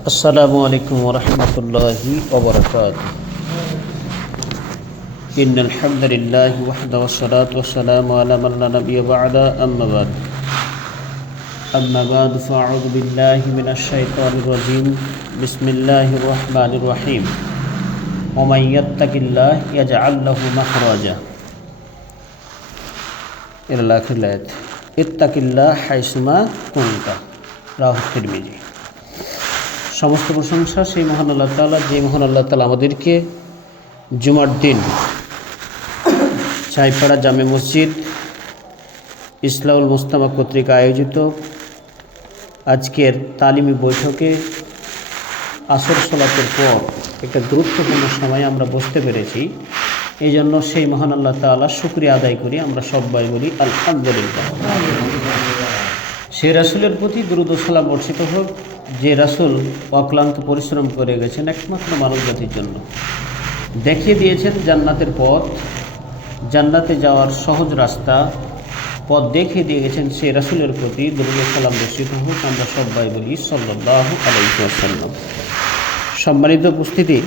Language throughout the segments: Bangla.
السلام عليكم ورحمة الله وبركاته. إن الحمد لله وحده والصلاة والسلام على من لا نبي بعده أما بعد فأعوذ بالله من الشيطان الرجيم. بسم الله الرحمن الرحيم. ومن يتق الله يجعل له مخرجا إلى آخر الآية. اتق الله حيثما كنت. রাহু তিরমিজি। সমস্ত প্রশংসা সেই মহান আল্লাহ তাআলা, যে মহান আল্লাহ তাআলা আমাদেরকে জুমার দিন ছাইপাড়া জামে মসজিদ ইসলাহুল মুস্তামা কর্তৃক আয়োজিত আজকের তালিমি বৈঠকে আসর সালাতের পর একটা গুরুত্বপূর্ণ সময় আমরা বসতে পেরেছি। এই জন্য সেই মহান আল্লাহ তাআলা শুকরিয়া আদায় করি। আমরা সবাই বলি আলহামদুলিল্লাহ। সেই রাসূলের প্রতি দুরূদ ও সালাম বর্ষিত হোক, যে রাসূল অক্লান্ত পরিশ্রম করে গেছেন একমাত্র মানব জাতির জন্য, দেখিয়ে দিয়েছেন জান্নাতের পথ, জান্নাতে যাওয়ার সহজ রাস্তা পথ দেখিয়ে দিয়ে গেছেন। সেই রাসূলের প্রতি দুরূদ ও সালাম বর্ষিত হোক। আমরা সবাই বলি সাল্লাল্লাহু আলাইহি ওয়াসাল্লাম। সম্মানিত উপস্থিতি,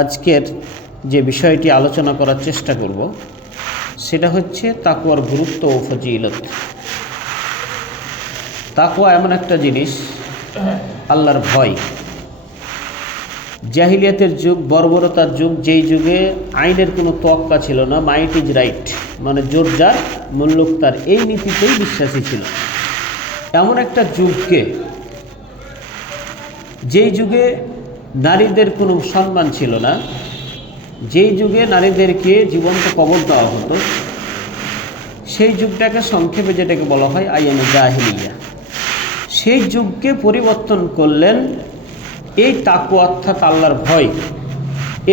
আজকের যে বিষয়টি আলোচনা করার চেষ্টা করব সেটা হচ্ছে তাকওয়ার গুরুত্ব ও ফজিলত। তাকওয়া এমন একটা জিনিস, আল্লাহর ভয়। জাহিলিয়াতের যুগ, বর্বরতার যুগ, যেই যুগে আইনের কোনো তোয়াক্কা ছিল না, মাইট ইজ রাইট, মানে জোর যার মুল্লুক তার, এই নীতিতেই বিশ্বাসী ছিল। এমন একটা যুগকে, যেই যুগে নারীদের কোনো সম্মান ছিল না, যেই যুগে নারীদেরকে জীবন্ত কবর দেওয়া হতো, সেই যুগটাকে সংক্ষেপে যেটাকে বলা হয় আইয়ামে জাহিলিয়া, সেই যুগকে পরিবর্তন করলেন এই তাকওয়া অর্থাৎ আল্লাহর ভয়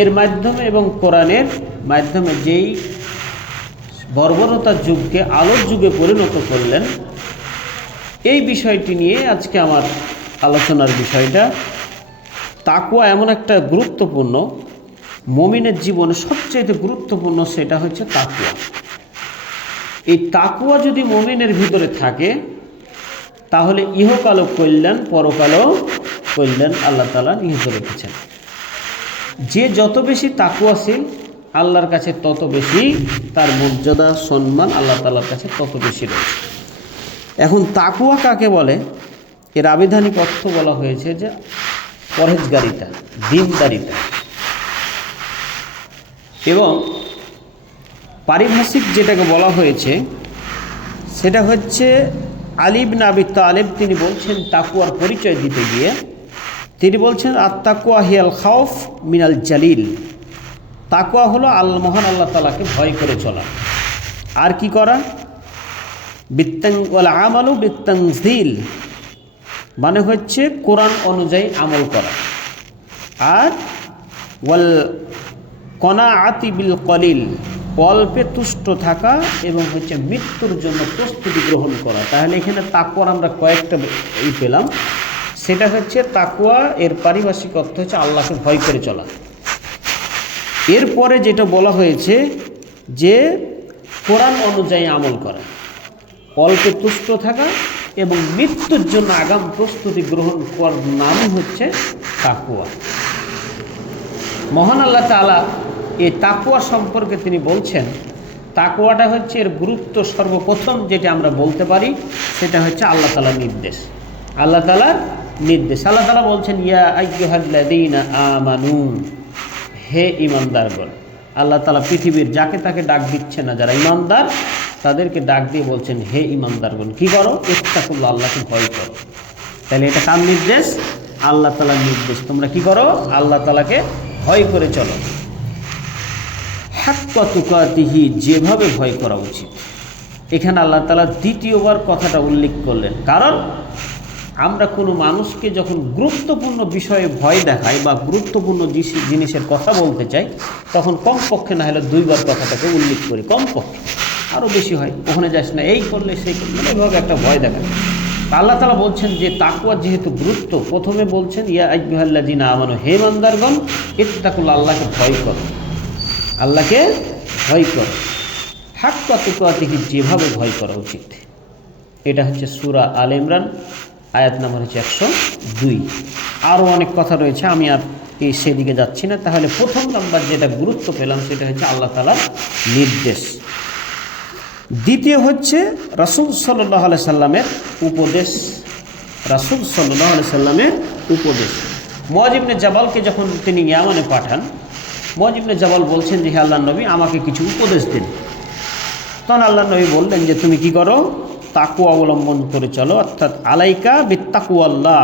এর মাধ্যমে এবং কোরআনের মাধ্যমে। যেই বর্বরতার যুগকে আলোর যুগে পরিণত করলেন, এই বিষয়টি নিয়ে আজকে আমার আলোচনার বিষয়টা। তাকওয়া এমন একটা গুরুত্বপূর্ণ, মুমিনের জীবনে সবচেয়ে গুরুত্বপূর্ণ, সেটা হচ্ছে তাকওয়া। এই তাকওয়া যদি মুমিনের ভিতরে থাকে, তাহলে ইহকালও কল্যাণ, পরকালও কল্যাণ আল্লাহ তাআলা নিহিত রেখেছেন। যে যত বেশি তাকওয়াশীল, আল্লাহর কাছে তত বেশি তার মর্যাদা, সম্মান আল্লাহ তাআলার কাছে তত বেশি রয়েছে। এখন তাকওয়া কাকে বলে? এর আবিধানিক অর্থ বলা হয়েছে যে পরহেজগারিতা, দীনদারিতা। এবং পারিভাষিক যেটাকে বলা হয়েছে সেটা হচ্ছে আলী ইবনে আবি তালেব, তিনি বলছেন তাকওয়ার পরিচয় দিতে গিয়ে, তিনি বলছেন আত-তাকওয়া হিয়াল খাউফ মিনাল জালিল। তাকওয়া হলো মহান আল্লাহ তাআলাকে ভয় করে চলা। আর কি করা? ওয়াল আমালু বিত্তানজিল, মানে হচ্ছে কোরআন অনুযায়ী আমল করা। আর ওয়াল কনাআতি বিল কলিল, অল্পে তুষ্ট থাকা এবং হচ্ছে মৃত্যুর জন্য প্রস্তুতি গ্রহণ করা। তাহলে এখানে তাকওয়ার আমরা কয়েকটা পেলাম। সেটা হচ্ছে তাকওয়া, এর পারিভাষিক অর্থ হচ্ছে আল্লাহকে ভয় করে চলা। এরপরে যেটা বলা হয়েছে যে কোরআন অনুযায়ী আমল করা, অল্পে তুষ্ট থাকা এবং মৃত্যুর জন্য আগাম প্রস্তুতি গ্রহণ করার নামই হচ্ছে তাকওয়া। মহান আল্লাহ তাআলা এই তাকওয়া সম্পর্কে তিনি বলছেন, তাকওয়াটা হচ্ছে এর গুরুত্ব। সর্বপ্রথম যেটা আমরা বলতে পারি সেটা হচ্ছে আল্লাহ তাআলার নির্দেশ। আল্লাহ তাআলার নির্দেশ, আল্লাহ তাআলা বলছেন ইয়া আইয়ুহাল্লাযীনা আমানু, হে ঈমানদারগণ। আল্লাহ তাআলা পৃথিবীর যাকে তাকে ডাক দিচ্ছে না, যারা ঈমানদার তাদেরকে ডাক দিয়ে বলছেন হে ঈমানদারগণ, কি করো? ইত্তাকুল্লাহ, আল্লাহকে ভয় করো। তাহলে এটা কার নির্দেশ? আল্লাহ তাআলার নির্দেশ। তোমরা কি করো? আল্লাহ তাআলাকে ভয় করে চলো। হাক্কা তুকাতিহি, যেভাবে ভয় করা উচিত। এখানে আল্লাহ তাআলা দ্বিতীয়বার কথাটা উল্লেখ করলেন, কারণ আমরা কোনো মানুষকে যখন গুরুত্বপূর্ণ বিষয়ে ভয় দেখাই বা গুরুত্বপূর্ণ জিনিসের কথা বলতে চাই, তখন কমপক্ষে না হলে দুইবার কথাটাকে উল্লেখ করি, কমপক্ষে। আরও বেশি হয়, ওখানে যাস না, এই করলে সেই করলে, এইভাবে একটা ভয় দেখায়। আল্লাহ তাআলা বলছেন যে তাকওয়ার যেহেতু গুরুত্ব, প্রথমে বলছেন ইয়া আইয়ুহাল্লাযীনা আমানু, হে ঈমানদারগণ, ইত্তাকুল্লাহ, আল্লাহকে ভয় করো, আল্লাহকে ভয় করো। হাক্কা তুকাতিহি, যেভাবে ভয় করা উচিত। এটা হচ্ছে সূরা আল ইমরান আয়াত নাম্বার হচ্ছে 102। আরও অনেক কথা রয়েছে, আমি আর সেদিকে যাচ্ছি না। তাহলে প্রথম নাম্বার যেটা গুরুত্ব পেলাম সেটা হচ্ছে আল্লাহ তাআলার নির্দেশ। দ্বিতীয় হচ্ছে রাসূল সাল্লাল্লাহু আলাইহি সাল্লামের উপদেশ। রাসূল সাল্লাল্লাহু আলাইহি সাল্লামের উপদেশ। মুআয ইবনে জাবালকে যখন তিনি ইয়ামানে পাঠান, মুআয ইবনে জাবাল বলছেন যে হে আল্লাহর নবী, আমাকে কিছু উপদেশ দিন। তখন আল্লাহর নবী বললেন যে তুমি কি করো, তাকওয়া অবলম্বন করে চলো, অর্থাৎ আলাইকা বিত্তাকওয়াল্লাহ,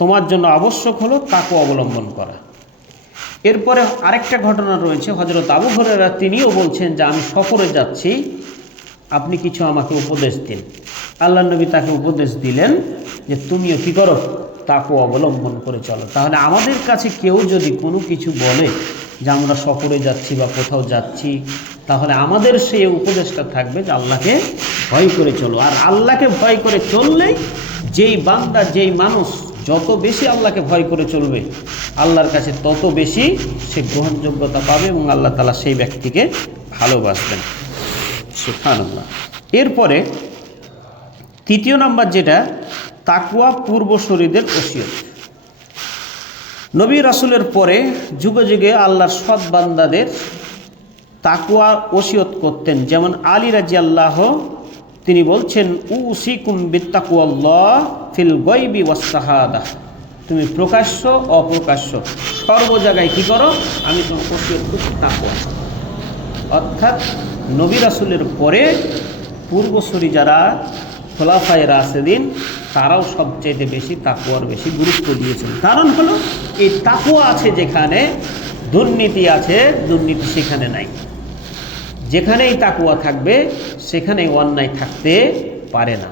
তোমার জন্য আবশ্যক হলো তাকওয়া অবলম্বন করা। এরপরে আরেকটা ঘটনা রয়েছে, হযরত আবু হুরায়রা তিনিও বলছেন যে আমি সফরে যাচ্ছি, আপনি কিছু আমাকে উপদেশ দিন। আল্লাহর নবী তাকে উপদেশ দিলেন যে তুমিও কি করো, তাকওয়া অবলম্বন করে চলো। তাহলে আমাদের কাছে কেউ যদি কোনো কিছু বলে যে আমরা সফরে যাচ্ছি বা কোথাও যাচ্ছি, তাহলে আমাদের সেই উপদেশটা থাকবে যে আল্লাহকে ভয় করে চলো। আর আল্লাহকে ভয় করে চললেই যেই বান্দা, যেই মানুষ যত বেশি আল্লাহকে ভয় করে চলবে, আল্লাহর কাছে তত বেশি সে গ্রহণযোগ্যতা পাবে এবং আল্লাহ তাআলা সেই ব্যক্তিকে ভালোবাসবেন। সুবহানাল্লাহ। এরপরে তৃতীয় নাম্বার যেটা, তাকওয়া পূর্বসূরীদের ওসিয়ত। নবী রাসূলের পরে যুগে যুগে আল্লাহর সৎ বান্দাদের তাকওয়া ওসিয়ত করতেন। যেমন আলী রাদিয়াল্লাহু, তিনি বলছেন উসিকুম বিত্তাকওয়াল্লাহ ফিল গায়বি ওয়াস শাহাদাহ, তুমি প্রকাশ্য অপ্রকাশ্য সর্ব জায়গায় কি করো, আমি তোমার ওসিয়ত করছি তাকওয়া। অর্থাৎ নবী রাসূলের পরে পূর্বসূরি যারা খোলাফায়ে রাশেদিন, তারাও সবচেয়ে বেশি তাকওয়ার বেশি গুরুত্ব দিয়েছেন। কারণ হলো এই তাকওয়া আছে যেখানে, দুর্নীতি আছে, দুর্নীতি সেখানে নাই। যেখানেই তাকওয়া থাকবে সেখানেই অন্যায় থাকতে পারে না।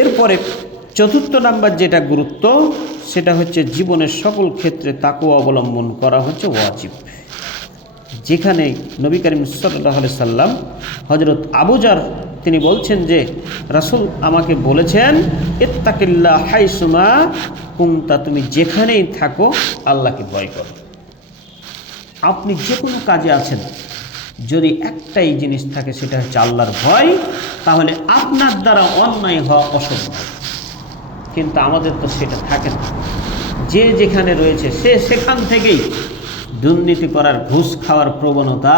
এরপরে চতুর্থ নাম্বার যেটা গুরুত্ব, সেটা হচ্ছে জীবনের সকল ক্ষেত্রে তাকওয়া অবলম্বন করা হচ্ছে ওয়াজিব। যেখানে নবী করিম সাল্লাল্লাহু আলাইহি সাল্লাম, হযরত আবু যার তিনি বলছেন যে রাসূল আমাকে বলেছেন ইত্তাকিল্লাহ হাইসুমা কুনতা, তুমি যেখানেই থাকো আল্লাহকে ভয় করো। আপনি যে কোনো কাজে আছেন, যদি একটাই জিনিস থাকে সেটা হচ্ছে আল্লাহর ভয়, তাহলে আপনার দ্বারা অন্যায় হওয়া অসম্ভব। কিন্তু আমাদের তো সেটা থাকে না। যে যেখানে রয়েছে সে সেখান থেকেই দুর্নীতি করার, ঘুষ খাওয়ার প্রবণতা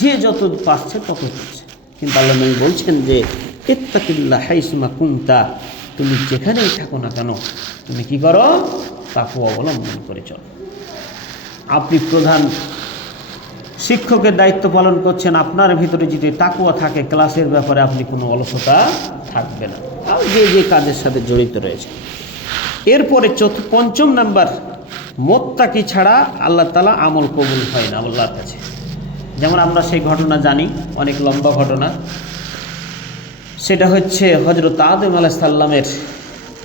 যে যত পাচ্ছে তত পাচ্ছে। কিন্তু আল্লাহ নবী বলছেন যে ইত্তাকিল্লাহ হাইসুমা কুনতা, তুমি যেখানেই থাকো না কেন তুমি কি করো, তাকওয়া অবলম্বন করে চলো। আপনি প্রধান শিক্ষকের দায়িত্ব পালন করছেন, আপনার ভিতরে যদি তাকওয়া থাকে, ক্লাসের ব্যাপারে আপনি কোনো অলসতা থাকবে না, আর যে যে কাজের সাথে জড়িত রয়েছে। এরপরে পঞ্চম নাম্বার, মুত্তাকি ছাড়া আল্লাহ তাআলা আমল কবুল হয় না আল্লাহর কাছে। যেমন আমরা সেই ঘটনা জানি, অনেক লম্বা ঘটনা। সেটা হচ্ছে হযরত আদম আলাইহিস সালামের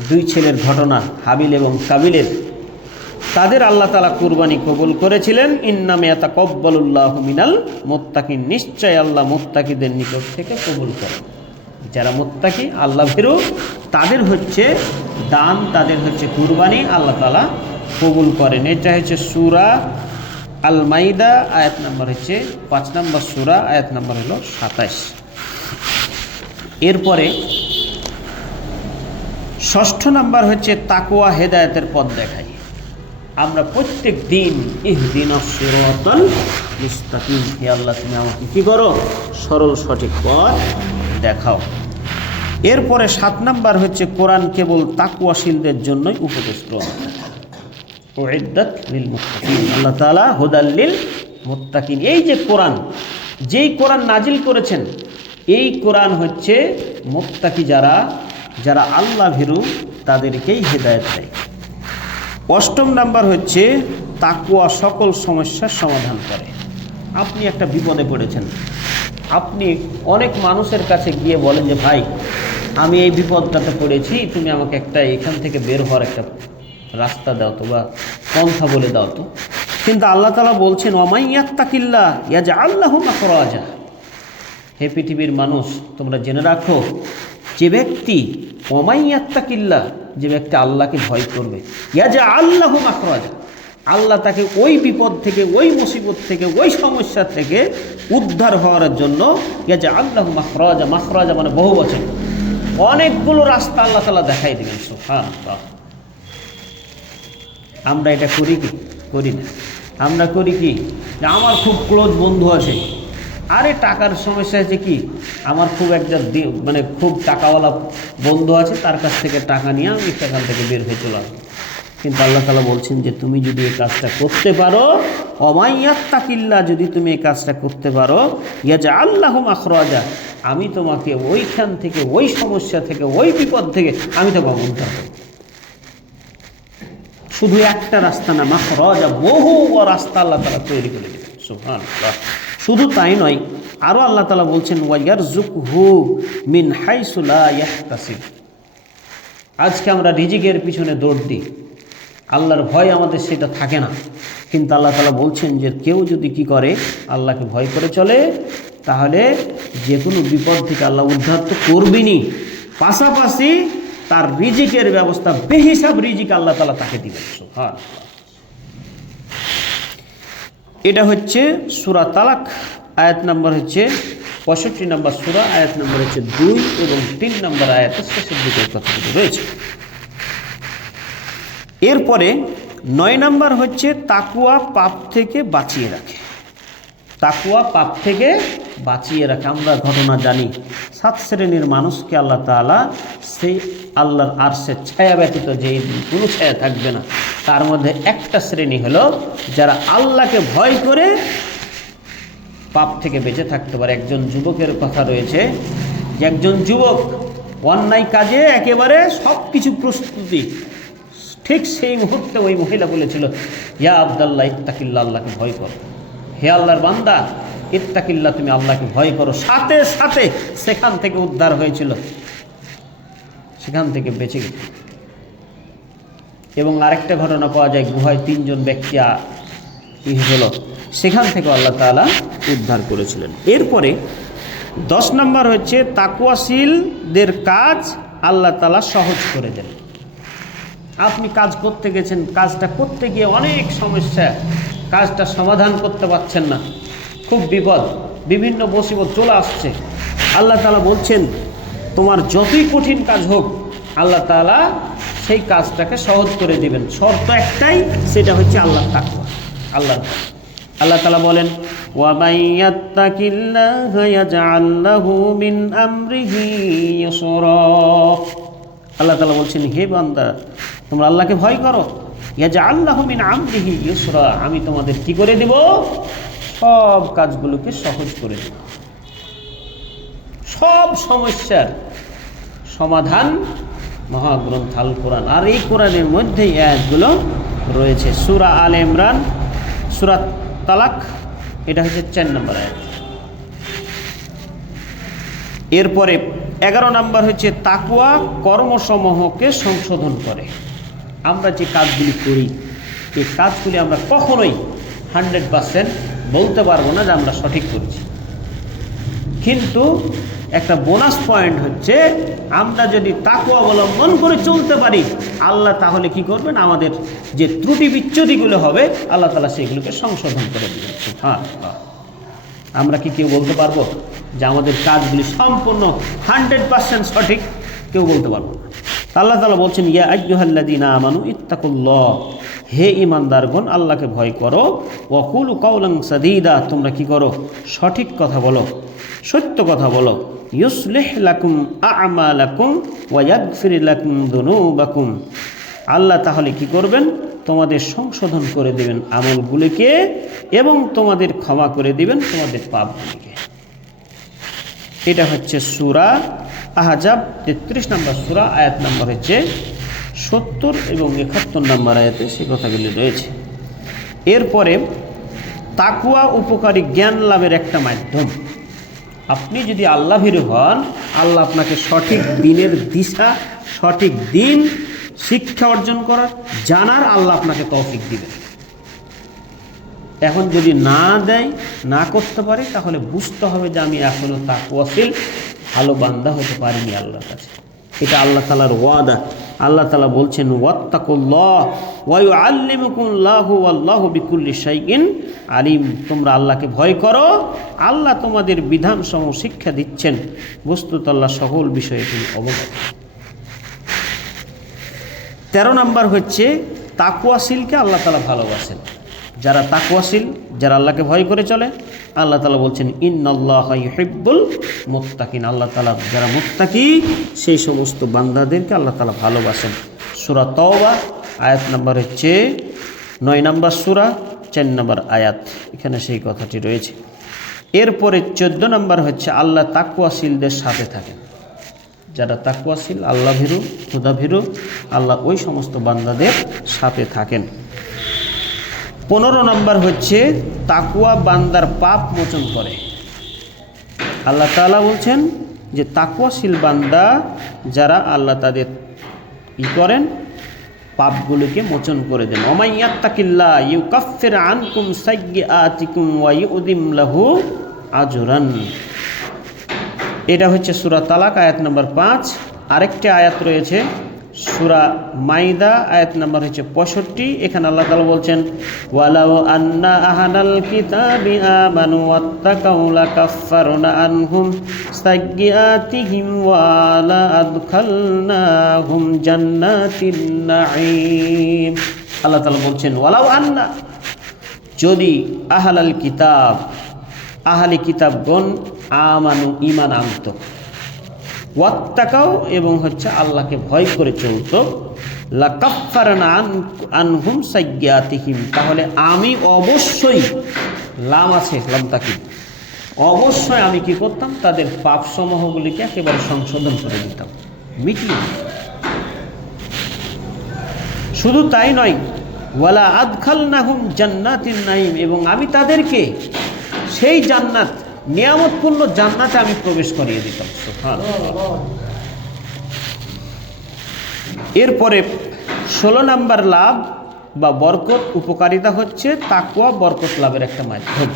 দুই ছেলের ঘটনা, হাবিল এবং কাবিলের। তাদের আল্লাহ তাআলা কুরবানি কবুল করেছিলেন। ইন্নামা ইয়াতাকাব্বালুল্লাহু মিনাল মুত্তাকিন, নিশ্চয় আল্লাহ মুত্তাকিদের নিকট থেকে কবুল করেন। যারা মুত্তাকি, আল্লাহ ভীরু, তাদের হচ্ছে দান, তাদের হচ্ছে কুরবানি আল্লাহ তাআলা কবুল করেন। এটা হচ্ছে সূরা আল মাইদা, আয়াত নাম্বার হচ্ছে 5 নম্বর সূরা, আয়াত নাম্বার হলো 27। এরপরে ষষ্ঠ নাম্বার হচ্ছে তাকওয়া হেদায়েতের পথ দেখায়। আমরা প্রত্যেক দিন ইহদিনাস সিরাতাল মুস্তাকিম, হে আল্লাহ তুমি আমাকে কি করো, সরল সঠিক পথ দেখাও। এরপরে 7 নাম্বার হচ্ছে কোরআন কেবল তাকওয়াশীলদের জন্যই উপদেশ গ্রহণ। উইদ্দাত লিল মুত্তাকিন, আল্লাহ তাআলা হুদাল লিল মুত্তাকিন। এই যে কোরআন, যেই কোরআন নাজিল করেছেন, এই কোরআন হচ্ছে মুত্তাকি যারা, যারা আল্লাহ ভীরু, তাদেরকেই হেদায়েত দেয়। 8 নাম্বার হচ্ছে তাকওয়া সকল সমস্যার সমাধান করে। আপনি একটা বিপদে পড়েছেন, আপনি অনেক মানুষের কাছে গিয়ে বলেন যে ভাই আমি এই বিপদটাতে পড়েছি, তুমি আমাকে একটা এখান থেকে বের হওয়ার একটা রাস্তা দাও তো, বা পন্থা বলে দাও তো। কিন্তু আল্লাহ তাআলা বলছেন ওয়ামাই ইয়াত্তাকিল্লাহ ইয়াজআল লাহু মাখরাজা, হে পৃথিবীর মানুষ তোমরা জেনে রাখো, যে ব্যক্তি ওয়ামাই ইয়াত্তাকিল্লাহ, যে ব্যক্তি আল্লাহকে ভয় করবে, ইয়াজআল লাহু মাখরাজা, আল্লাহ তাকে ওই বিপদ থেকে, ওই মুসিবত থেকে, ওই সমস্যা থেকে উদ্ধার হওয়ার জন্য ইয়াজআল লাহু মাখরাজা, মাখরাজা মানে বহুবচন, অনেকগুলো রাস্তা আল্লাহ তাআলা দেখাই দিবেন। সুবহানাল্লাহ। আমরা এটা করি কি? করি না। আমরা করি কি, যে আমার খুব ক্লোজ বন্ধু আছে, আরে টাকার সমস্যা আছে কি, আমার খুব একটা মানে খুব টাকাওয়ালা বন্ধু আছে, তার কাছ থেকে টাকা নিয়ে আমি সেখান থেকে বের হয়ে চলে আসবো। কিন্তু আল্লাহ তাআলা বলছেন যে তুমি যদি এই কাজটা করতে পারো, ওমাইয়াত্তাকিল্লাহ, যদি তুমি এই কাজটা করতে পারো, ইয়াজআল লাহু মাখরাজা, আমি তোমাকে ওইখান থেকে, ওই সমস্যা থেকে, ওই বিপদ থেকে আমি তোমাকে উদ্ধার করব। শুধু একটা রাস্তা না, মাখরাজা, বহু রাস্তা আল্লাহ তাআলা তৈরি করে দেবেন। সুবহানাল্লাহ। শুধু তাই নয়, আরও আল্লাহ তাআলা বলছেন ওয়াইয়ারযুকহু মিন হাইসু লা ইয়াহতাসিব। আজকে আমরা রিজিকের পিছনে দৌড় দিই, আল্লাহর ভয় আমাদের সেটা থাকে না। কিন্তু আল্লাহ তাআলা বলছেন যে কেউ যদি কি করে, আল্লাহকে ভয় করে চলে, তাহলে যে কোনো বিপদ থেকে আল্লাহ উদ্ধার তো করবেনই, পাশাপাশি তার রিজিকের ব্যবস্থা, বেহিসাব রিজিক আল্লাহ তাআলা তাকে দিবেন। সুবহানাল্লাহ। এটা হচ্ছে সূরা তালাক, আয়াত নম্বর হচ্ছে 65 নম্বর সূরা, আয়াত নম্বর হচ্ছে 2 এবং 3 নম্বর আয়াতের শেষের দিকে কথাগুলো রয়েছে। এরপরে 9 নম্বর হচ্ছে তাকওয়া পাপ থেকে বাঁচিয়ে রাখে। তাকওয়া পাপ থেকে বাঁচিয়ে রাখে। আমরা ঘটনা জানি, 7 শ্রেণীর মানুষকে আল্লাহ তাআলা সেই আল্লাহর আরশের ছায়া ব্যতীত যেই কোনো ছায়া থাকবে না, তার মধ্যে একটা শ্রেণী হলো যারা আল্লাহকে ভয় করে পাপ থেকে বেঁচে থাকতে পারে। একজন যুবকের কথা রয়েছে যে একজন যুবক অন্যায় কাজে একেবারে সব কিছু প্রস্তুতি, ঠিক সেই মুহূর্তে ওই মহিলা বলেছিল, ইয়া আব্দাল্লাহ ইত্তাকিল্লাহ, আল্লাহকে ভয় করো, হে আল্লাহর বান্দা ইত্তাকিল্লাহ, তুমি আল্লাহকে ভয় করো। সাথে সাথে সেখান থেকে উদ্ধার হয়েছিল, সেখান থেকে বেঁচে গেছে। এবং আরেকটা ঘটনা পাওয়া যায়, গুহায় 3 জন ব্যক্তি হলো, সেখান থেকে আল্লাহ তাআলা উদ্ধার করেছিলেন। এরপরে 10 নম্বর হচ্ছে তাকওয়াশীলদের কাজ আল্লাহ তাআলা সহজ করে দেন। আপনি কাজ করতে গেছেন, কাজটা করতে গিয়ে অনেক সমস্যা, কাজটা সমাধান করতে পারছেন না, খুব বিপদ, বিভিন্ন মুসিবত চলে আসছে, আল্লাহ তাআলা বলছেন তোমার যতই কঠিন কাজ হোক, আল্লাহ তাআলা সেই কাজটাকে সহজ করে দিবেন। শর্ত একটাই, সেটা হচ্ছে আল্লাহর তাকওয়া, আল্লাহর ভয়। আল্লাহ তাআলা বলেন ওয়া মাইয়াত্তাকিল্লাহা ইয়াজআল লাহু মিন আমরিহি ইউসরা। আল্লাহ তাআলা বলছেন, হে বান্দা তোমরা আল্লাহকে ভয় করো, ইয়াজআল লাহু মিন আমরিহি ইউসরা, আমি তোমাদের কি করে দেব, সব কাজগুলোকে সহজ করে দেব। সব সমস্যার সমাধান মহাগ্রন্থ আল কোরআন। আর এই কোরআনের মধ্যেই আয়াতগুলো রয়েছে। সূরা আলে ইমরান, সূরা তালাক, এটা হচ্ছে 4 নম্বর আয়াত। এরপরে 11 নম্বর হচ্ছে তাকওয়া কর্মসমূহকে সংশোধন করে। আমরা যে কাজগুলি করি, এই কাজগুলি আমরা কখনোই 100% বলতে পারবো না যে আমরা সঠিক করছি, কিন্তু একটা বোনাস পয়েন্ট হচ্ছে আমরা যদি তাকওয়া অবলম্বন করে চলতে পারি, আল্লাহ তাহলে কি করবেন, আমাদের যে ত্রুটি বিচ্যুতিগুলো হবে আল্লাহ তাআলা সেগুলোকে সংশোধন করে দেবেন। সুবহানাল্লাহ। আমরা কি কেউ বলতে পারবো যে আমাদের কাজগুলি সম্পূর্ণ 100% সঠিক? কেউ বলতে পারবো না। আল্লাহ তাআলা বলছেন ইয়া আইয়ুহাল্লাযীনা আমানু ইত্তাকুল্লাহ, হে ঈমানদারগণ আল্লাহকে ভয় করো, ওয়া কুলু কাওলান সাদীদা, তোমরা কি করো, সঠিক কথা বলো, সত্য কথা বলো, ইউসলিহ লাকুম আ'মালাকুম ওয়া ইয়াগফির লাকুম যুনুবাকুম, আল্লাহ তাহলে কি করবেন, তোমাদের সংশোধন করে দেবেন আমলগুলিকে এবং তোমাদের ক্ষমা করে দিবেন তোমাদের পাপগুলিকে। এটা হচ্ছে সূরা আহজাব 33 নম্বর সূরা, আয়াত নম্বর হচ্ছে 70 এবং 71 নম্বর আয়াতে সে কথাগুলি রয়েছে। এরপরে তাকওয়া উপকারী জ্ঞান লাভের একটা মাধ্যম। আপনি যদি আল্লাহভীরু হন, আল্লাহ আপনাকে সঠিক দিনের দিশা, সঠিক দিন শিক্ষা অর্জন করার, জানার আল্লাহ আপনাকে তৌফিক দিবেন। এখন যদি না দেয়, না করতে পারে, তাহলে বুঝতে হবে যে আমি এখনো তাকওয়াশীল ভালো বান্দা হতে পারিনি আল্লাহর কাছে। এটা আল্লাহ তাআলার ওয়াদা। আল্লাহ তাআলা বলছেন ওয়াত্তাকুল্লাহ ওয়া ইউআল্লিমুকুল্লাহু ওয়াল্লাহু বিকুল্লি শাইইন আলিম। তোমরা আল্লাহকে ভয় করো, আল্লাহ তোমাদের বিধানসমূহ শিক্ষা দিচ্ছেন, বস্তুত আল্লাহ সকল বিষয়ে তিনি অবগত। 13 নম্বর হচ্ছে তাকওয়াশীলকে আল্লাহ তাআলা ভালোবাসেন। যারা তাকওয়াশীল, যারা আল্লাহকে ভয় করে চলে, আল্লাহ তাআলা বলছেন ইন্নাল্লাহা ইউহিব্বুল মুত্তাকিন। আল্লাহ তাআলা যারা মুত্তাকি সেই সমস্ত বান্দাদেরকে আল্লাহ তাআলা ভালোবাসেন। সূরা তাওবা আয়াত নাম্বার হচ্ছে 9 নম্বর সূরা 4 নম্বর আয়াত, এখানে সেই কথাটি রয়েছে। এরপরে 14 নম্বর হচ্ছে আল্লাহ তাকওয়াশীলদের সাথে থাকেন। যারা তাকওয়াশীল, আল্লাহ ভীরু, খোদা ভীরু, আল্লাহ ওই সমস্ত বান্দাদের সাথে থাকেন। 15 নম্বর হচ্ছে তাকওয়া বান্দার পাপ মোচন করে। আল্লাহ তাআলা বলছেন যে তাকওয়াশীল বান্দা যারা, আল্লাহ তাদের করেন, পাপগুলোকে মোচন করে দেন। ওমাইয়াত্তাকিল্লাহ ইউকাফির আনকুম সাইয়্যাতিকুম ওয়া ইউযিম লাহু আজরান। এটা হচ্ছে সূরা তালাক আয়াত নাম্বার 5। আরেকটি আয়াত রয়েছে সূরা মাইদা আয়াত নাম্বার হচ্ছে 65। এখানে আল্লাহ তাআলা বলছেন ওয়ালাউ আন্না আহলাল কিতাবি আমানু ওয়াত্তাকাউ লাকাফফারনা আনহুম সাইয়্যাতিহিম ওয়া লা আদখালনাহুম জান্নাতিন নাঈম। আল্লাহ তাআলা বলছেন ওয়ালাউ আন্না, যদি আহলাল কিতাব, আহলি কিতাবগণ, আমানু ঈমান আনত, ওয়াত্তাকাও এবং হচ্ছে আল্লাহকে ভয় করে চলত, লাকাফফারনা আনহুম সাইয়্যাতিহিম, তাহলে আমি অবশ্যই, লাম আছে লাম তাকিদ, অবশ্যই আমি কি করতাম, তাদের পাপ সমূহগুলিকে একেবারে সংশোধন করে দিতাম, মিটিয়ে দিতাম। শুধু তাই নয়, ওয়ালা আদখালনাহুম জান্নাতিন নাঈম, এবং আমি তাদেরকে সেই জান্নাত, নিয়ামতপূর্ণ জান্নাতে আমি প্রবেশ করিয়ে দিতাম। সুবহানাল্লাহ। এরপরে 16 নম্বর লাভ বা বরকত, উপকারিতা হচ্ছে তাকওয়া বরকত লাভের একটা মাধ্যম।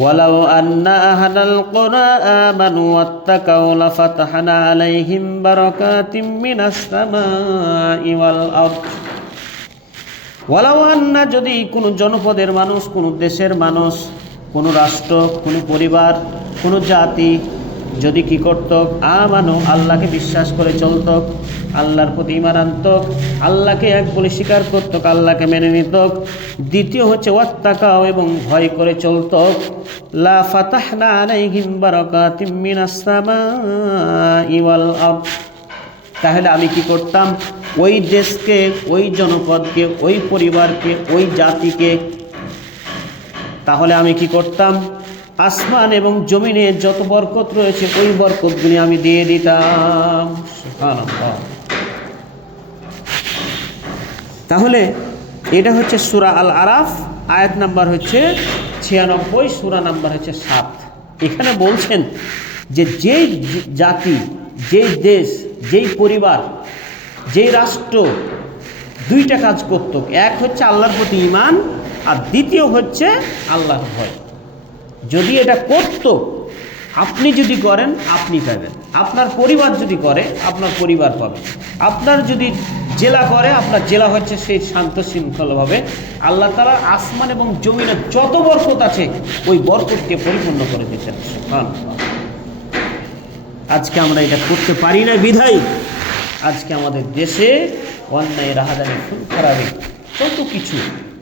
ওয়ালাউ আন্না আহলাল কুরআ আমানু ওয়াত্তাকাউ লাফাতাহনা আলাইহিম বারাকাতিম মিনাস সামাই ওয়াল আরদ। ওয়ালাউ আন্না, যদি কোনো জনপদের মানুষ, কোনো দেশের মানুষ, কোনো রাষ্ট্র, কোনো পরিবার, কোনো জাতি যদি কি করত, আমানু আল্লাহকে বিশ্বাস করে চলত, আল্লাহর প্রতি ঈমান আনত, আল্লাহকে এক বলে স্বীকার করত, আল্লাহকে মেনে নিত। দ্বিতীয় হচ্ছে ওয়াত্তাকাও, এবং ভয় করে চলত, লা ফাতাহনা আলাইহিম বারাকাতিম মিনাস সামাই ওয়াল আরদ, তাহলে আমি কি করতাম, ওই দেশকে, ওই জনপদকে, ওই পরিবারকে, ওই জাতিকে, তাহলে আমি কি করতাম, আসমান এবং জমিনে যত বরকত রয়েছে ওই বরকতগুলি আমি দিয়ে দিতাম। সুবহানাল্লাহ। তাহলে এটা হচ্ছে সূরা আল আরাফ আয়াত নাম্বার হচ্ছে 96, সূরা নাম্বার হচ্ছে 7। এখানে বলছেন যে যেই জাতি, যেই দেশ, যেই পরিবার, যেই রাষ্ট্র দুইটা কাজ করত, এক হচ্ছে আল্লাহর প্রতি ঈমান, আর দ্বিতীয় হচ্ছে আল্লাহর ভয়। যদি এটা করত, আপনি যদি করেন আপনি পাবেন, আপনার পরিবার যদি করে আপনার পরিবার পাবে, আপনার যদি জেলা করে আপনার জেলা হচ্ছে সেই শান্ত শৃঙ্খলভাবে আল্লাহ তাআলা আসমান এবং জমিনে যত বরকত আছে ওই বরকতকে পরিপূর্ণ করে দিতেন। সুবহানাল্লাহ। আজকে আমরা এটা করতে পারি না বিধায় আজকে আমাদের দেশে অন্যায়, রাহাজানি, খুন খারাপি, কত কিছু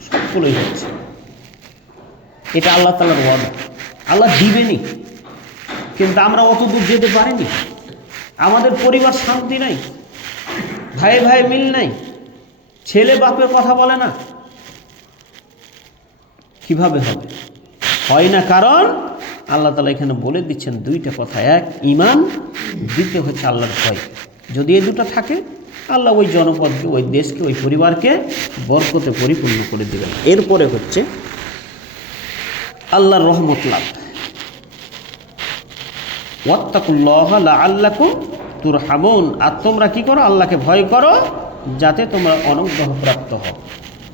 সবগুলোই হচ্ছে। এটা আল্লাহ তাআলার ওয়াদা, আল্লাহ দিবেনই, কিন্তু আমরা অত দূর যেতে পারিনি। আমাদের পরিবার শান্তি নাই, ভাই ভাই মিল নাই, ছেলে বাপের কথা বলে না, কিভাবে হবে? হয় না, কারণ আল্লাহ তাআলা এখানে বলে দিচ্ছেন দুইটা কথা, এক ঈমান, দ্বিতীয় হচ্ছে আল্লাহর ভয়। যদি এই দুটো থাকে আল্লাহ ওই জনপদকে, ওই দেশকে, ওই পরিবারকে বরকতে পরিপূর্ণ করে দিবেন। এরপরে হচ্ছে আল্লাহর রহমত লাভ। ওয়াত্তাকুল্লাহা লাআল্লাকুম তুরহামুন, আর তোমরা কি করো, আল্লাহকে ভয় করো যাতে তোমরা অনুগ্রহ প্রাপ্ত হও।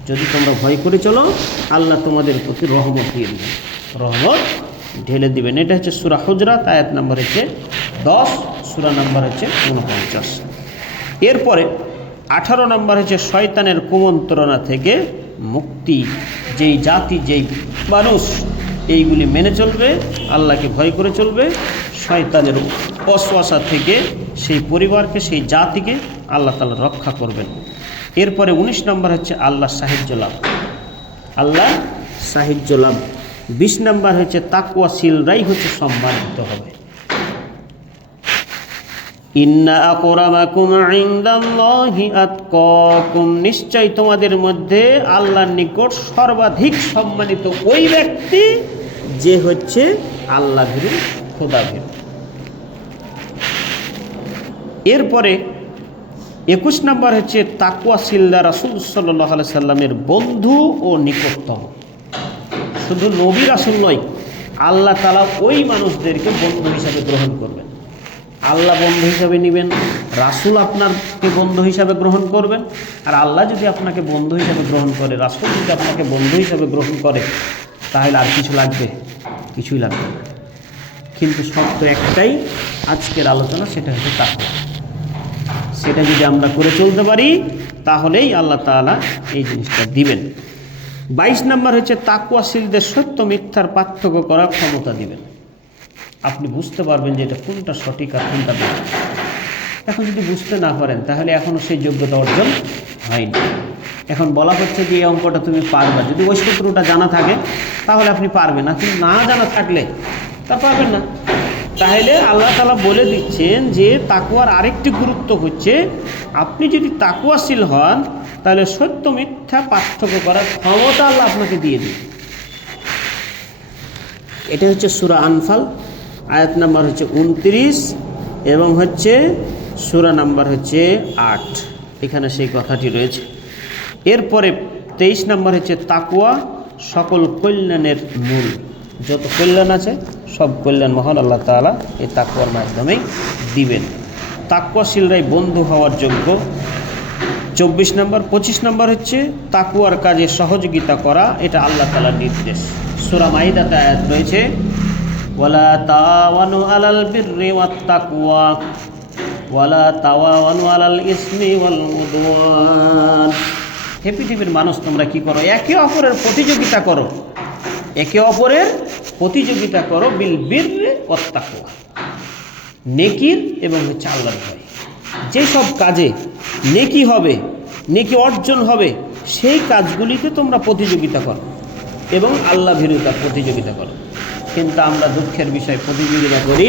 যদি তোমরা ভয় করে চলো আল্লাহ তোমাদের প্রতি রহমত দিয়ে দিবেন, রহমত ঢেলে দিবেন। এটা হচ্ছে সূরা হুজরাত আয়াত নাম্বার হচ্ছে 10, সূরা নাম্বার হচ্ছে 49। এরপরে 18 নম্বর হচ্ছে শয়তানের কুমন্ত্রণা থেকে মুক্তি। যেই জাতি, যেই মানুষ এইগুলি মেনে চলবে, আল্লাহকে ভয় করে চলবে, শয়তানের ওয়াসওয়াসা থেকে সেই পরিবারকে, সেই জাতিকে আল্লাহ তাআলা রক্ষা করবেন। এরপরে 19 নম্বর হচ্ছে আল্লাহ সাহায্য লাভ, আল্লাহ সাহায্য লাভ। 20 নম্বর হচ্ছে তাকওয়াশীলরাই হচ্ছে সম্মানিত হবে। ইন্না আকরামাকুম ইনদাল্লাহি আতকাকুম, নিশ্চয় তোমাদের মধ্যে আল্লাহর নিকট সর্বাধিক সম্মানিত ওই ব্যক্তি যে হচ্ছে আল্লাহ ভীরু, খোদা ভীরু। এরপরে 21 নম্বর হচ্ছে তাকওয়াশীলরা রাসূল সাল্লাল্লাহু আলাইহি সাল্লামের বন্ধু ও নিকটতম। শুধু নবী রাসূল নয়, আল্লাহ তাআলা ওই মানুষদেরকে বন্ধু হিসাবে গ্রহণ করবেন। আল্লাহ বন্ধু হিসাবে নেবেন, রাসূল আপনাকে বন্ধু হিসাবে গ্রহণ করবেন। আর আল্লাহ যদি আপনাকে বন্ধু হিসাবে গ্রহণ করে, রাসূল যদি আপনাকে বন্ধু হিসাবে গ্রহণ করে, তাহলে আর কিছু লাগবে? কিছুই লাগবে না। কিন্তু শর্ত একটাই, আজকের আলোচনা, সেটা হচ্ছে তাকওয়া। সেটা যদি আমরা করে চলতে পারি তাহলেই আল্লাহ তাআলা এই জিনিসটা দিবেন। 22 নম্বর হচ্ছে তাকওয়াশীলদের সত্য মিথ্যার পার্থক্য করার ক্ষমতা দিবেন। আপনি বুঝতে পারবেন যে এটা কোনটা সঠিক আর কোনটা ভুল। এখন যদি বুঝতে না পারেন তাহলে এখনও সেই যোগ্যতা অর্জন হয়নি। এখন বলা হচ্ছে যে এই অঙ্কটা তুমি পারবে, যদি ওই সূত্রটা জানা থাকে তাহলে আপনি পারবেন, না কিন্তু না জানা থাকলে তা পারবেন না। তাহলে আল্লাহ তাআলা বলে দিচ্ছেন যে তাকওয়ার আরেকটি গুরুত্ব হচ্ছে, আপনি যদি তাকওয়াশীল হন তাহলে সত্য মিথ্যা পার্থক্য করার ক্ষমতা আল্লাহ আপনাকে দিয়ে দিন। এটা হচ্ছে সূরা আনফাল, আয়াত নাম্বার হচ্ছে 29 এবং হচ্ছে সূরা নাম্বার হচ্ছে 8, এখানে সেই কথাটি রয়েছে। এরপরে 23 নম্বর হচ্ছে তাকওয়া সকল কল্যাণের মূল। যত কল্যাণ আছে সব কল্যাণ মহান আল্লাহ তাআলা এই তাকওয়ার মাধ্যমেই দিবেন। তাকওয়াশীলরাই বন্ধু হওয়ার যোগ্য। 24 নম্বর। 25 নম্বর হচ্ছে তাকওয়ার কাজে সহযোগিতা করা, এটা আল্লাহ তাআলার নির্দেশ। সূরা মাইদাতে আয়াত রয়েছে, ওয়ালা তাওয়ানু আলাল বিররি ওয়াত তাকওয়া ওয়ালা তাওয়ানু আলাল ইসমি ওয়াল উদওয়ান। হে পৃথিবীর মানুষ, তোমরা কি করো? একে অপরের প্রতিযোগিতা করো, একে অপরের প্রতিযোগিতা করো বিল বিররি ওয়াত তাকওয়া, নেকির এবং হচ্ছে আল্লাহর ভয়। যেসব কাজে নেকি হবে, নেকি অর্জন হবে, সেই কাজগুলিতে তোমরা প্রতিযোগিতা করো এবং আল্লাহ ভীরুতা প্রতিযোগিতা করো। কিন্তু আমরা দুঃখের বিষয় প্রতিযোগিতা করি,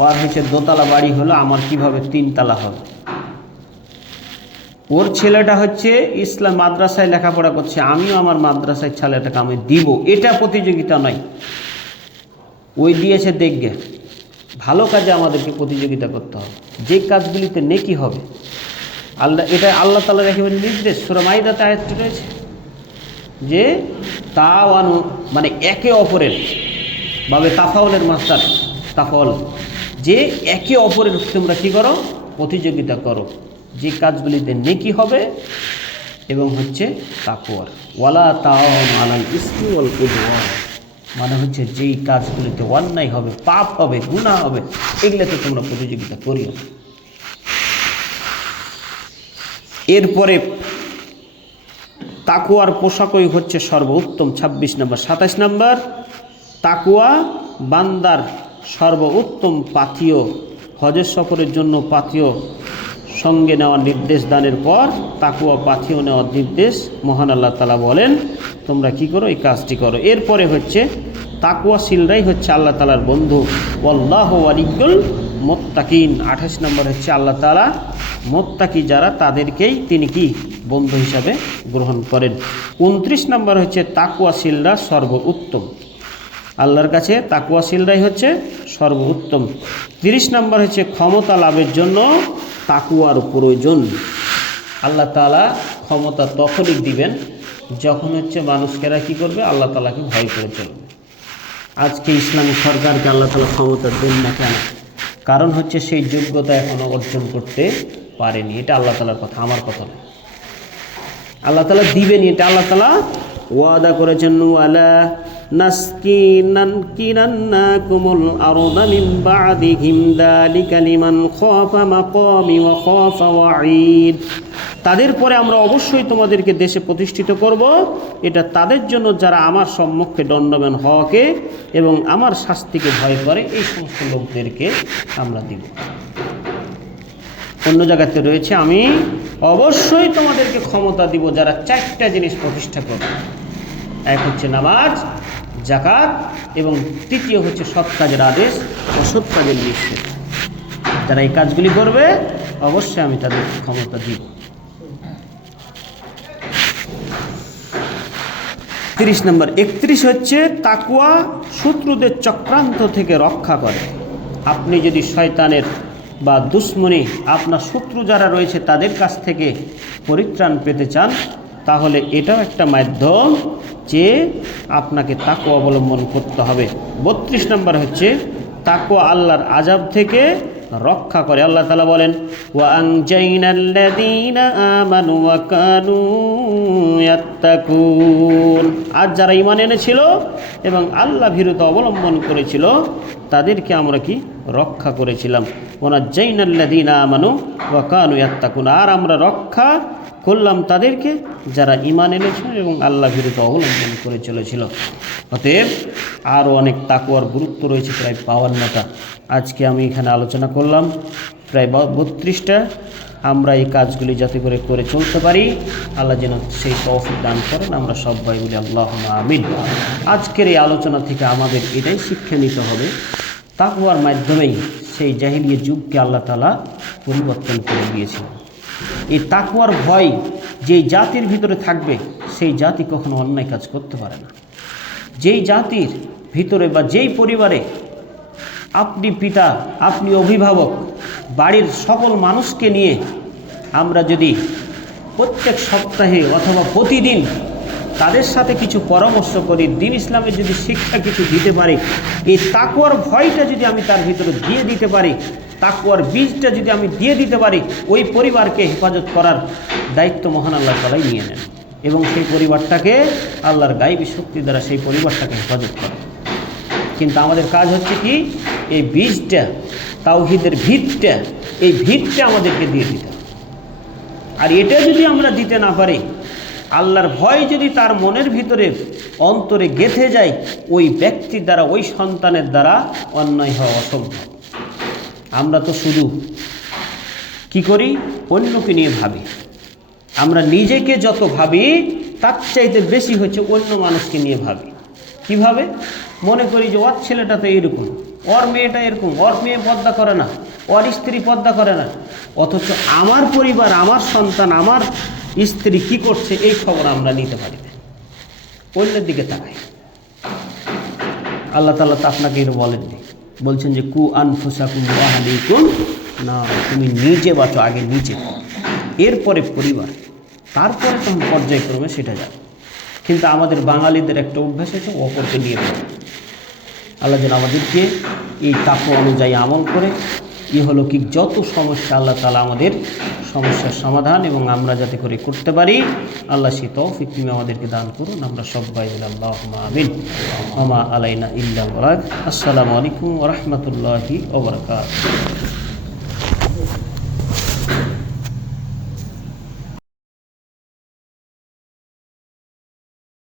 ওর হচ্ছে দোতলা বাড়ি হলো, আমার কিভাবে 3 তালা হবে। ওর ছেলেটা হচ্ছে ইসলাম মাদ্রাসায় লেখাপড়া করছে, আমিও আমার মাদ্রাসায় ছেলেটাকে আমি দিব, এটা প্রতিযোগিতা নয়। ওই দিয়েছে দেখবে, ভালো কাজে আমাদেরকে প্রতিযোগিতা করতে হবে, যে কাজগুলিতে নেকি হবে। আল্লাহ, এটা আল্লাহ তাআলার একেবারে নির্দেশ। সূরা মাইদাতে আয়াতটি রয়েছে যে তাওয়ানু, মানে একে অপরের, ভাবে তাফাউলের মাস্টার তাফাউল, যে একে অপরের তোমরা কী করো? প্রতিযোগিতা করো, যে কাজগুলিতে নেকি হবে এবং হচ্ছে তাকওয়ার। ওয়ালা তাওয়ানু আলাল ইসমি ওয়াল উদওয়ান, মানে হচ্ছে যেই কাজগুলিতে অন্যায় হবে, পাপ হবে, গুনাহ হবে, এগুলোতে তোমরা প্রতিযোগিতা করিও। এরপরে তাকওয়ার পোশাকই হচ্ছে সর্বোত্তম। 26 নম্বর। 27 নম্বর, তাকওয়া বান্দার সর্বোত্তম পাথেয়। হজের সফরের জন্য পাথেয় সঙ্গে নেওয়ার নির্দেশ দানের পর তাকওয়া পাথেয় নেওয়ার নির্দেশ মহান আল্লাহ তাআলা বলেন তোমরা কি করো? এই কাজটি করো। এরপরে হচ্ছে তাকওয়াশীলরাই হচ্ছে আল্লাহ তাআলার বন্ধু। ওয়াল্লাহু ওয়ালিয়্যুল মুত্তাকিন। 28 নম্বর হচ্ছে আল্লাহ তাআলা মুত্তাকি যারা, তাদেরকেই তিনি কি বন্ধু হিসাবে গ্রহণ করেন। 29 নম্বর হচ্ছে তাকওয়াশীলরা সর্বোত্তম। আল্লাহর কাছে তাকওয়াশীলরাই হচ্ছে সর্বোত্তম। 30 নম্বর হচ্ছে ক্ষমতা লাভের জন্য তাকওয়ার প্রয়োজন। আল্লাহ তাআলা ক্ষমতা তখনই দিবেন যখন হচ্ছে মানুষকেরা কি করবে? আল্লাহ তাআলাকে ভয় করে চলবে। আজকে ইসলামী সরকারকে আল্লাহ তাআলা ক্ষমতা দেন না কেন? কারণ হচ্ছে সেই যোগ্যতা এখনও অর্জন করতে পারেনি। এটা আল্লাহ তাআলার কথা, আমার কথা নয়। আল্লাহ তাআলা দিবেনি, এটা আল্লাহ তাআলা ওয়াদা করেছেন। ওয়ালা নাসকিনান্নাকুমুল আরদা মিন বা'দিহিম যালিকা লিমান খাফা মাকামি ওয়া খাফা ওয়াঈদ। তাদের পরে আমরা অবশ্যই তোমাদেরকে দেশে প্রতিষ্ঠিত করব, এটা তাদের জন্য যারা আমার সম্মুখে দণ্ডায়মান হওয়াকে এবং আমার শাস্তিকে ভয় করে, এই সমস্ত লোকদেরকে আমরা দিব। অন্য জায়গাতে রয়েছে, আমি অবশ্যই তোমাদেরকে ক্ষমতা দিব যারা 4টা জিনিস প্রতিষ্ঠা করবে। এক হচ্ছে নামাজ, যাকাত, এবং তৃতীয় হচ্ছে সৎ কাজের আদেশ, অসৎ কাজের নিষেধ। যারা এই কাজগুলি করবে অবশ্যই আমি তাদেরকে ক্ষমতা দিব। 30 নম্বর। 31 হচ্ছে তাকওয়া শত্রুদের চক্রান্ত থেকে রক্ষা করে। আপনি যদি শয়তানের বা দুশ্মনী, আপনার শত্রু যারা রয়েছে তাদের কাছ থেকে পরিত্রাণ পেতে চান, তাহলে এটাও একটা মাধ্যম যে আপনাকে তাকওয়া অবলম্বন করতে হবে। 32 নম্বর হচ্ছে তাকওয়া আল্লাহর আযাব থেকে রক্ষা করে। আল্লাহ তাআলা বলেন, ওয়া আনজাইনাল্লাযীনা আমানু ওয়া কানু ইয়াত্তাকুন। আর যারা ঈমান এনেছিল এবং আল্লাহ ভীরুতা অবলম্বন করেছিল তাদেরকে আমরা কি রক্ষা করেছিলাম। ওয়া নাজাইনাল্লাযীনা আমানু ওয়া কানু ইয়াত্তাকুন। আর আমরা রক্ষা করলাম তাদেরকে যারা ঈমান এনেছিল এবং আল্লাহ ভীরুতা অবলম্বন করে চলেছিল। অতএব আরও অনেক তাকওয়ার গুরুত্ব রয়েছে, প্রায় 52টা। আজকে আমি এখানে আলোচনা করলাম প্রায় 32টা। আমরা এই কাজগুলি যাতে করে করে চলতে পারি, আল্লাহ যেন সেই তৌফিক দান করেন। আমরা সবাই বলি আল্লাহুম্মা আমিন। আজকের এই আলোচনা থেকে আমাদের এটাই শিক্ষা নিতে হবে, তাকওয়ার মাধ্যমেই সেই জাহিলিয়া যুগকে আল্লাহ তাআলা পরিবর্তন করে দিয়েছেন। এই তাকওয়ার ভয় যেই জাতির ভিতরে থাকবে, সেই জাতি কখনো অন্যায় কাজ করতে পারে না। যেই জাতির ভিতরে বা যেই পরিবারে আপনি পিতা, আপনি অভিভাবক, বাড়ির সকল মানুষকে নিয়ে আমরা যদি প্রত্যেক সপ্তাহে অথবা প্রতিদিন তাদের সাথে কিছু পরামর্শ করি, দ্বীন ইসলামের যদি শিক্ষা কিছু দিতে পারি, এই তাকওয়ার ভয়টা যদি আমি তার ভিতরে দিয়ে দিতে পারি, তাকওয়ার বীজটা যদি আমি দিয়ে দিতে পারি, ওই পরিবারকে হেফাজত করার দায়িত্ব মহান আল্লাহ তাআলাই নিয়ে নেন এবং সেই পরিবারটাকে আল্লাহর গায়বী শক্তি দ্বারা সেই পরিবারটাকে হেফাজত করে। কিন্তু আমাদের কাজ হচ্ছে কি, এই বীজটা, তাওহীদের ভিতটা, এই ভিতটা আমাদেরকে দিয়ে দিতে হবে। আর এটা যদি আমরা দিতে না পারি, আল্লাহর ভয় যদি তার মনের ভিতরে অন্তরে গেঁথে যায়, ওই ব্যক্তির দ্বারা, ওই সন্তানের দ্বারা অন্যায় হওয়া অসম্ভব। আমরা তো শুধু কি করি, অন্যকে নিয়ে ভাবি। আমরা নিজেকে যত ভাবি তার চাইতে বেশি হচ্ছে অন্য মানুষকে নিয়ে ভাবি। কিভাবে? মনে করি যে ওর ছেলেটা তো এরকম, ওর মেয়েটা এরকম, ওর মেয়ে পর্দা করে না, ওর স্ত্রী পর্দা করে না। অথচ আমার পরিবার, আমার সন্তান, আমার স্ত্রী কি করছে এই খবর আমরা নিতে পারি না, অন্যের দিকে তাকাই। আল্লাহ তাআলা তো আপনাকে এটা বলেননি, বলছেন যে কু আনফুসাকুম ওয়া আহলিকুম না, তুমি নিজে বাঁচো, আগে নিজে, এরপরে পরিবার, তারপরে তখন পর্যায়ক্রমে সেটা যাবে। কিন্তু আমাদের বাঙালিদের একটা অভ্যাস আছে অপরকে নিয়ে পড়ে। আল্লাহ যেন আমাদেরকে এই তাকওয়া অনুযায়ী আমল করে ইহলৌকিক যত সমস্যা আল্লাহ তাআলা আমাদের সমস্যার সমাধান এবং আমরা যাতে করে করতে পারি, আল্লাহ সেই তৌফিক তুমি আমাদেরকে দান করুন। আমরা সবাই বলি আল্লাহুম্মা আমিন। ওয়া মা আলাইনা ইল্লাল বালাগ। আসসালামু আলাইকুম ওয়া রাহমাতুল্লাহি ওয়া বারাকাতুহু।